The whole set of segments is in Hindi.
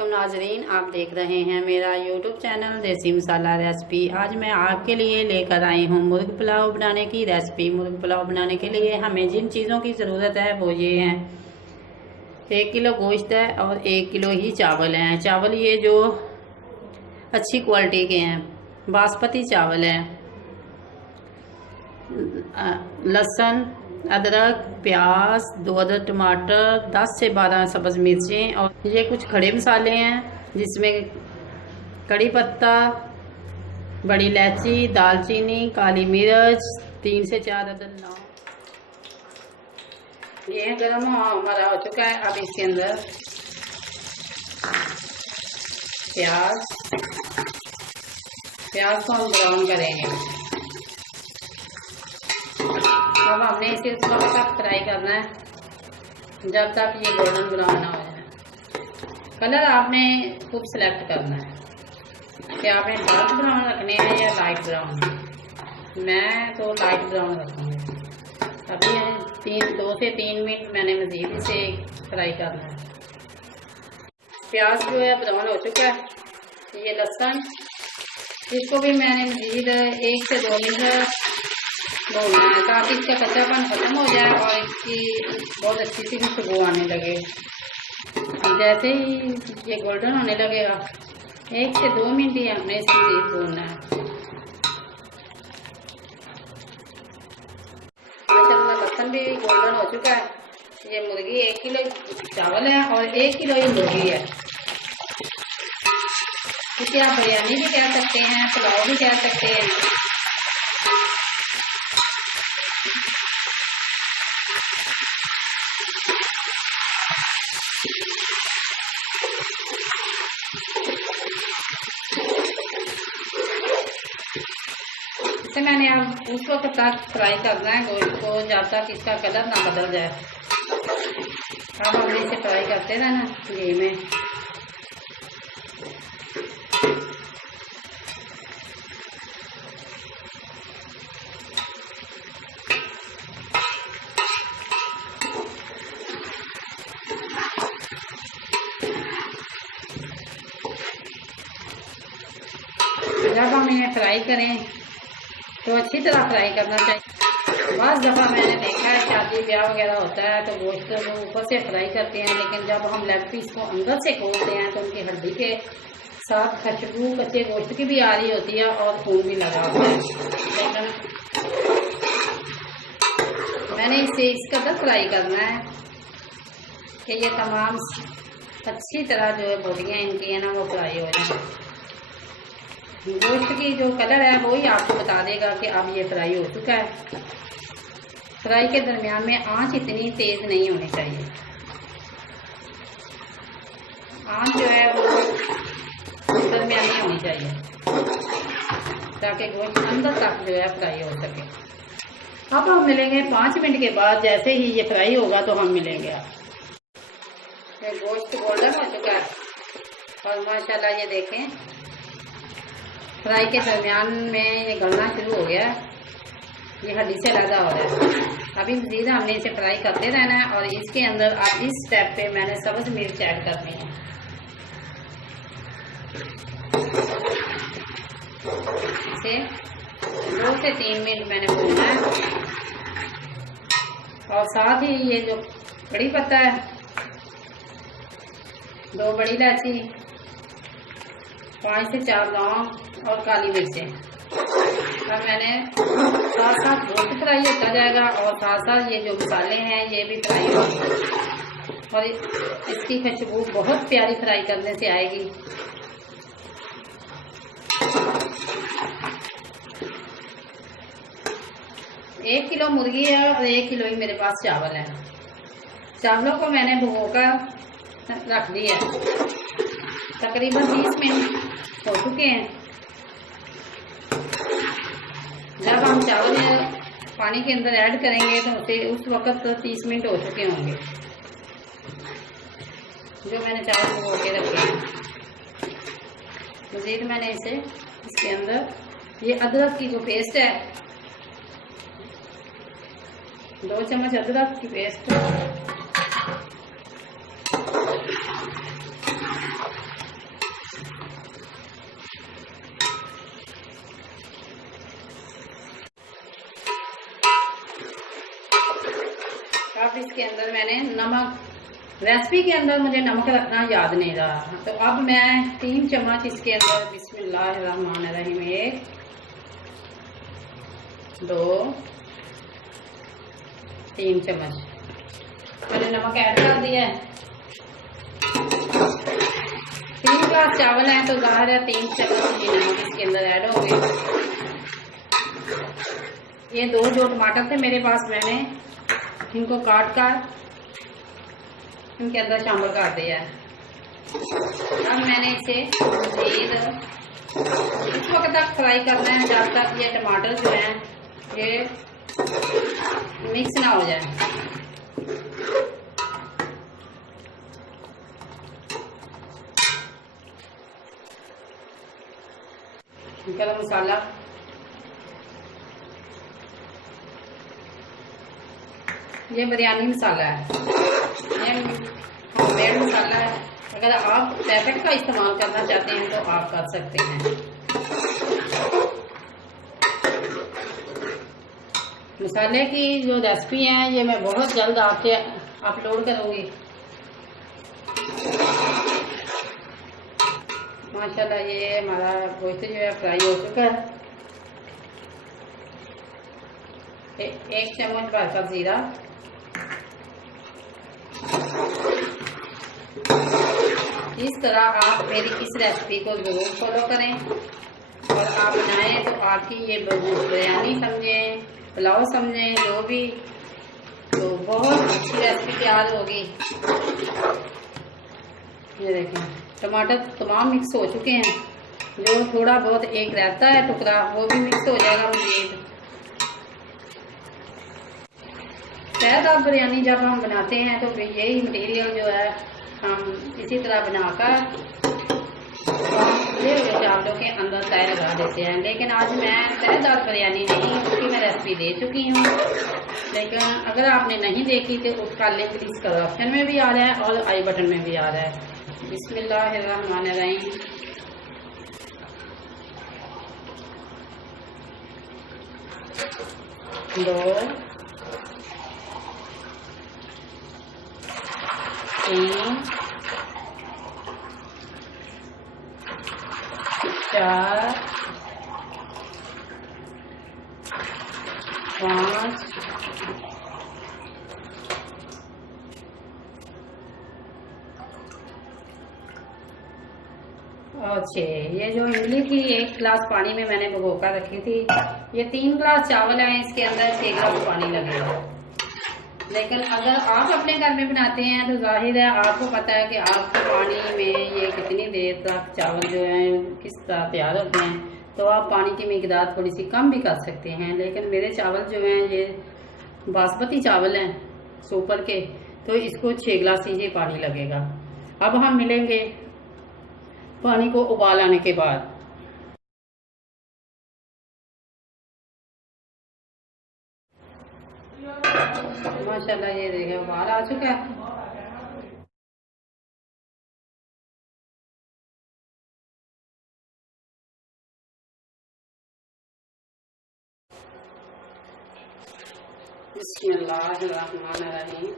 अस्सलामुअलैकुम नाजरीन, आप देख रहे हैं मेरा यूट्यूब चैनल देसी मसाला रेसिपी। आज मैं आपके लिए लेकर आई हूँ मुर्ग पुलाव बनाने की रेसिपी। मुर्ग पुलाव बनाने के लिए हमें जिन चीज़ों की ज़रूरत है वो ये हैं। 1 किलो गोश्त है और 1 किलो ही चावल हैं। चावल ये जो अच्छी क्वालिटी के हैं, बासमती चावल है। लहसुन, अदरक, प्याज, 2 अदद टमाटर, 10 से 12 सब्ज़ मिर्चें और ये कुछ खड़े मसाले हैं जिसमें कड़ी पत्ता, बड़ी इलायची, दालचीनी, काली मिर्च, 3 से 4 अदद लौंग। ये गरम हमारा हो चुका है। अब इसके अंदर प्याज को हम ब्राउन करेंगे। अब हमने इसे उस वक्त तक फ्राई करना है जब तक ये गोल्डन ब्राउन ना हो जाए। कलर आपने खूब सेलेक्ट करना है कि आपने डार्क ब्राउन रखने हैं या लाइट ब्राउन। मैं तो लाइट ब्राउन रखूँगी। अभी 2 से 3 मिनट मैंने मज़ीद इसे फ्राई करना है। प्याज जो है ब्राउन हो चुका है। ये लहसुन, इसको भी मैंने मज़ीद 1 से 2 मिनट भूनना है ताकि इसका कच्चापन खत्म हो जाए और इसकी बहुत अच्छी सी खुशबू आने लगे। जैसे ही ये गोल्डन होने लगेगा 1 से 2 मिनट ही हमने इसे मज़ीद भूनना है। माशाल्लाह लहसुन भी गोल्डन हो चुका है। ये मुर्गी 1 किलो चावल है और 1 किलो ही मुर्गी है। इसे आप बिरयानी भी कह सकते हैं, पुलाव भी कह सकते हैं। इसे मैंने अब उस वक्त तक फ्राई करना है गोश्त को जब तक इसका कलर ना बदल जाए। अब हमने इसे फ्राई करते रहना घी में। जब हम इन्हें फ्राई करें तो अच्छी तरह फ्राई करना चाहिए। बाज़ दफ़ा मैंने देखा है शादी ब्याह वगैरह होता है तो गोश्त को ऊपर से फ्राई करते हैं, लेकिन जब हम लेग पीस को अंदर से खोलते हैं तो उनकी हड्डी के साथ खुशबू कच्चे गोश्त की भी आ रही होती है और खून भी लगा होता है। लेकिन मैंने इसे इस कदर फ्राई करना है कि ये तमाम अच्छी तरह जो है बोटियाँ इनकी है ना वो फ्राई हो जाए। गोश्त की जो कलर है वही आपको बता देगा कि अब ये फ्राई हो चुका है। फ्राई के दरमियान में आंच इतनी तेज़ नहीं होनी चाहिए। आंच जो है वो दरमियानी होनी चाहिए ताकि गोश्त अंदर तक जो है फ्राई हो सके। अब हम मिलेंगे 5 मिनट के बाद। जैसे ही ये फ्राई होगा तो हम मिलेंगे। ये गोश्त गोल्डन हो चुका है और माशाल्लाह ये देखें फ्राई के दरमियान में ये गलना शुरू हो गया है। ये हड्डी से लगा हो रहा है। अभी मज़ीद हमने इसे फ्राई करते रहना है और इसके अंदर अब इस स्टेप पे मैंने सब्ज़ मिर्च ऐड करनी है। इसे 2 से 3 मिनट मैंने भूनना है और साथ ही ये जो कड़ी पत्ता है, 2 बड़ी इलायची, 5 से 4 लौंग और काली मिर्चें। अब मैंने साथ साथ गोश्त फ्राई होता जाएगा और साथ साथ ये जो मसाले हैं ये भी फ्राई होंगे और इसकी खुशबू बहुत प्यारी फ्राई करने से आएगी। एक किलो मुर्गी है और 1 किलो ही मेरे पास चावल है। चावलों को मैंने भिगोकर रख दिया है। तकरीबन 30 मिनट हो चुके हैं। जब हम चावल पानी के अंदर ऐड करेंगे तो उस वक्त 30 मिनट हो चुके होंगे जो मैंने चावल भिगो के रखे हैं। मज़ीद मैंने इसके अंदर ये अदरक की जो पेस्ट है, 2 चम्मच अदरक की पेस्ट, अब इसके अंदर मैंने नमक, रेसिपी के अंदर मुझे नमक रखना याद नहीं रहा, तो अब मैं 3 चम्मच इसके अंदर बिस्मिल्लाहिर्रहमानिर्रहीम 1 2 3 चम्मच मैंने नमक ऐड कर दिया है। 3 ग्लास चावल है तो ज़ाहिर है 3 चम्मच ही नमक इसके अंदर ऐड होंगे। ये 2 जो टमाटर थे मेरे पास, मैंने इनको काट कर इनके अंदर शामिल कर दिया है। अब मैंने इसे मज़ीद इस वक्त तक फ्राई करना है जब तक ये टमाटर जो हैं ये मिक्स ना हो जाए। गरम मसाला, ये बिरयानी मसाला है, ये होममेड मसाला है। अगर आप पैकेट का इस्तेमाल करना चाहते हैं तो आप कर सकते हैं। मसाले की जो रेसिपी है ये मैं बहुत जल्द आपके अपलोड करूँगी। माशाल्लाह ये हमारा गोश्त जो है फ्राई हो चुका है। 1 चम्मच भरकर जीरा, इस तरह आप मेरी इस रेसिपी को ज़रूर फॉलो करें और आप बनाएं तो आपकी ये बिरयानी समझें, पुलाव समझें, जो भी, तो बहुत अच्छी रेसिपी तैयार होगी। ये देखें टमाटर तमाम मिक्स हो चुके हैं, जो थोड़ा बहुत एक रहता है टुकड़ा वो भी मिक्स हो जाएगा मज़ीद। शायद बिरयानी जब हम बनाते हैं तो यही मटेरियल जो है हम इसी तरह बनाकर चावलों के अंदर तय लगा देते हैं। लेकिन आज मैं तयदार बिरयानी नहीं, उसकी मैं रेसिपी दे चुकी हूँ। लेकिन अगर आपने नहीं देखी तो उसका लिंक डिस्क्रिप्शन में भी आ रहा है और आई बटन में भी आ रहा है। बिस्मिल्लाहिर्रहमानिर्रहीम। दो, 3, 4, 5, और 6। ये जो इमली थी 1 गिलास पानी में मैंने भिगोकर रखी थी। ये 3 गिलास चावल है, इसके अंदर 6 गिलास पानी लगेगा। लेकिन अगर आप अपने घर में बनाते हैं तो जाहिर है आपको पता है कि आपको पानी में ये कितनी देर तक चावल जो हैं किस तरह तैयार होते हैं, तो आप पानी की मिकदार थोड़ी सी कम भी कर सकते हैं। लेकिन मेरे चावल जो हैं ये बासमती चावल हैं सुपर के, तो इसको 6 गिलास ही पानी लगेगा। अब हम मिलेंगे पानी को उबाल आने के बाद। माशाल्लाह ये देखिए उबाल आ चुका है। बिस्मिल्लाहिर्रहमानिर्रहीम।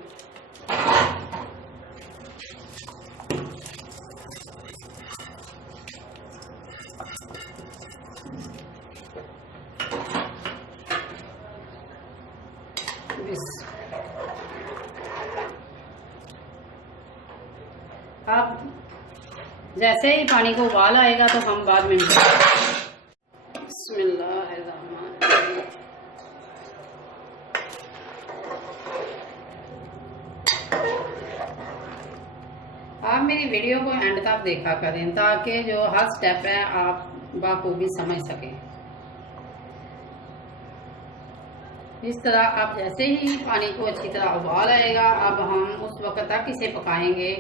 अब जैसे ही पानी को उबाल आएगा तो हम बाद में बिस्मिल्लाहिर्रहमानिर्रहीम। आप मेरी वीडियो को एंड तक देखा करें ताकि जो हर स्टेप है आप बाखूबी समझ सकें। इस तरह अब जैसे ही पानी को अच्छी तरह उबाल आएगा, अब हम उस वक्त तक इसे पकाएंगे।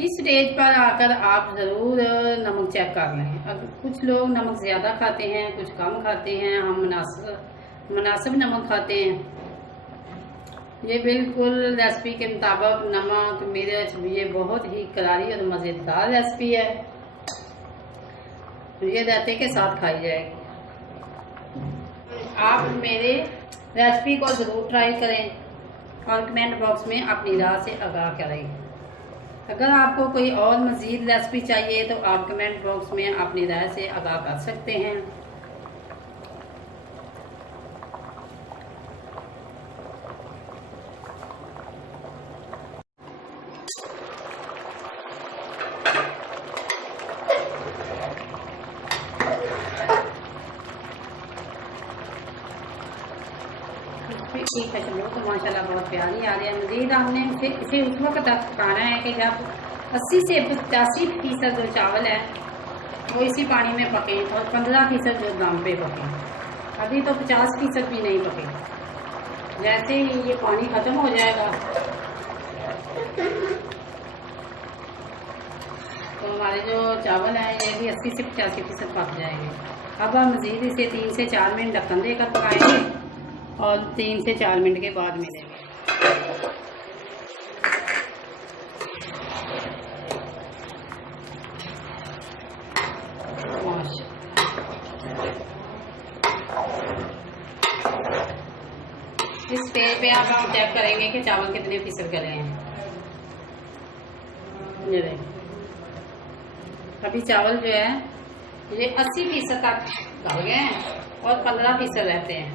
इस स्टेज पर आकर आप ज़रूर नमक चेक कर लें। अब कुछ लोग नमक ज़्यादा खाते हैं, कुछ कम खाते हैं, हम मुनासिब नमक खाते हैं। ये बिल्कुल रेसिपी के मुताबिक नमक मिर्च, ये बहुत ही करारी और मज़ेदार रेसिपी है। ये रायते के साथ खाई जाएगी। आप मेरे रेसिपी को ज़रूर ट्राई करें और कमेंट बॉक्स में अपनी राय से आगाह करें। अगर आपको कोई और मज़ीद रेसिपी चाहिए तो आप कमेंट बॉक्स में अपनी राय से आगाह कर सकते हैं। ठीक है, चलो तो माशाल्लाह बहुत प्यारी आ रही है। मज़ीद हमने इसे उस वक्त तक पकाना है कि जब 80 से 85% जो चावल है वो इसी पानी में पके और 15% जो दम पे पके। अभी तो 50% भी नहीं पके। जैसे ही ये पानी ख़त्म हो जाएगा तो हमारे जो चावल हैं ये भी 80 से 85% पक जाएंगे। अब हम मज़ीद इसे 3 से 4 मिनट ढक्कन देकर पकाएंगे और 3 से 4 मिनट के बाद मिलेंगे। इस स्टेज पे आप हम चेक करेंगे कि चावल कितने फीसद गले हैं। ये देखिए, अभी चावल जो है ये 80% तक गल गए हैं और 15% रहते हैं,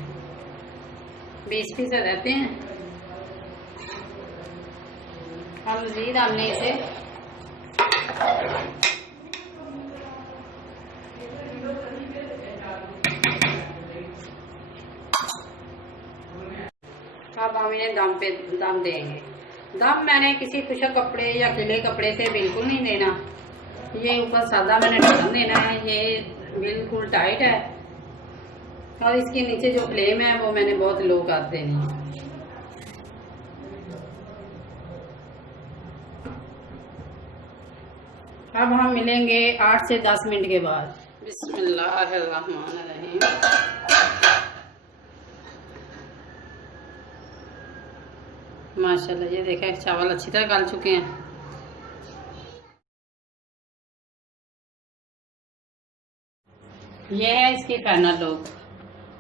20% रहते हैं। अब मज़ीद हमने इसे अब हम इन्हें दम देंगे। दम मैंने किसी खुशक कपड़े या गीले कपड़े से बिल्कुल नहीं देना। ये ऊपर सादा मैंने ढक्कन देना है, ये बिल्कुल टाइट है और इसके नीचे जो फ्लेम है वो मैंने बहुत लो कर देनी है। अब हम मिलेंगे 8 से 10 मिनट के बाद। बिस्मिल्लाहिर्रहमानिर्रहीम। माशाल्लाह, ये देखें चावल अच्छी तरह गल चुके हैं। ये है इसकी फाइनल लुक।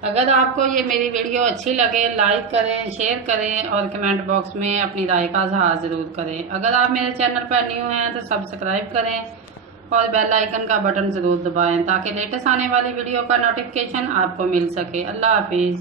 अगर आपको ये मेरी वीडियो अच्छी लगे लाइक करें, शेयर करें और कमेंट बॉक्स में अपनी राय का इज़हार ज़रूर करें। अगर आप मेरे चैनल पर न्यू हैं तो सब्सक्राइब करें और बेल आइकन का बटन ज़रूर दबाएं ताकि लेटेस्ट आने वाली वीडियो का नोटिफिकेशन आपको मिल सके। अल्लाह हाफिज़।